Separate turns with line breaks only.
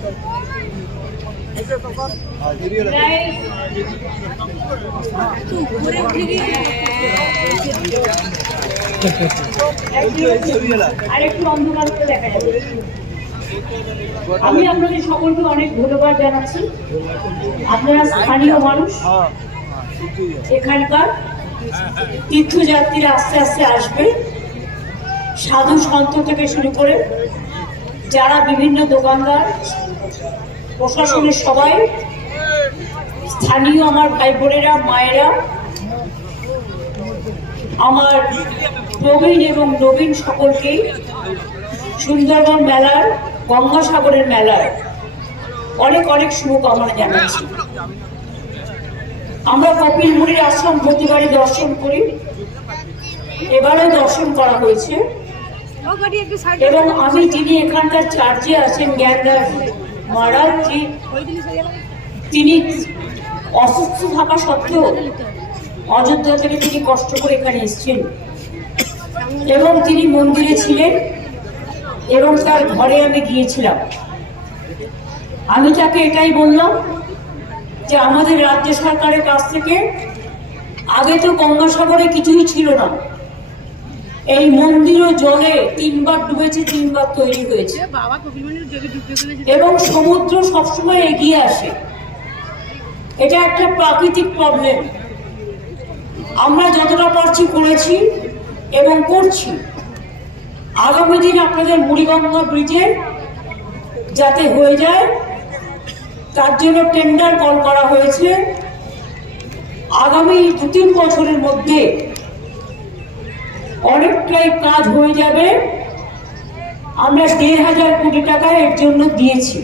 আমি আপনাদের সকলকে অনেক ধন্যবাদ জানাচ্ছি। আপনারা স্থানীয় মানুষ। এখানকার তীর্থযাত্রীরা আস্তে আস্তে আসবে। সাধু সন্ত থেকে শুরু করে যারা বিভিন্ন দোকানদার প্রশাসনের সবাই স্থানীয় আমার ভাই বোনেরা, মায়েরা, আমার প্রবীণ এবং নবীন সকলকেই সুন্দরবন মেলার, গঙ্গাসাগরের মেলার অনেক অনেক শুভকামনা জানাচ্ছি। আমরা কপিল মুনির আশ্রম প্রতিবারই দর্শন করি। এবারেও দর্শন করা হয়েছে। এবং আমি যিনি এখানকার চার্জে আছেন, জ্ঞানদাস মহারাজ জি তিনি অসুস্থ থাকা সত্ত্বেও অযোধ্যা থেকে তিনি কষ্ট করে এখানে এসেছেন। এবং তিনি মন্দিরে ছিলেন এবং তার ঘরে আমি গিয়েছিলাম। আমি তাকে এটাই বললাম যে আমাদের রাজ্য সরকারের কাছ থেকে আগে তো গঙ্গাসাগরে কিছুই ছিল না। এই মন্দিরও জলে তিনবার ডুবেছে তিনবার তৈরি হয়েছে। এবং সমুদ্র সবসময় এগিয়ে আসে। এটা একটা প্রাকৃতিক প্রবলেম আমরা যতটা পারছি করেছি এবং করছি। আগামী দিন আপনাদের মুড়িগঙ্গা ব্রিজে যাতে হয়ে যায় তার জন্য টেন্ডার কল করা হয়েছে। আগামী দু তিন বছরের মধ্যে অনেকটাই কাজ হয়ে যাবে। আমরা দেড় হাজার কোটি টাকা এর জন্য দিয়েছি।